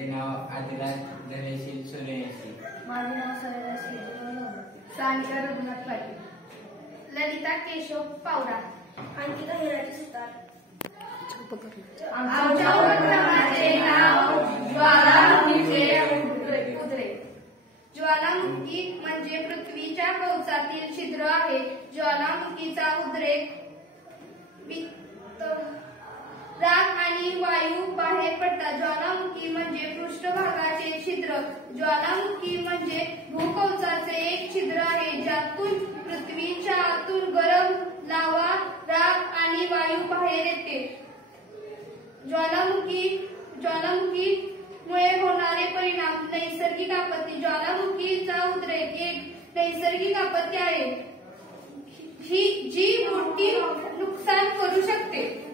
माझे नाव आदिराज धनशील सूर्यवंशी. माझे नाव सरेश सानिका रघुनाथ पाटील. ललिता केशव पावरा. अंकिता हिराजी सुतार. आमच्या उपक्रमाचे नाव ज्वालामुखीचे उद्रेक. ज्वालामुखी म्हणजे पृथ्वीच्या कवचातील छिद्र आहे. ज्वालामुखीचा उद्रेक राख आणि वायू बाहेर पडतात. ज्वालामुखी म्हणजे पृष्ठभागाचे छिद्र. ज्वालामुखी म्हणजे भूकवचाचे एक छिद्र आहे ज्यातून पृथ्वीच्या आतून गरम लावा, राख आणि वायू बाहेर येते. ज्वालामुखीमुळे होणारे परिणाम. नैसर्गिक आपत्ती. ज्वालामुखीचा उद्रेक एक नैसर्गिक आपत्ती आहे जी मोठी नुकसान करू शकते.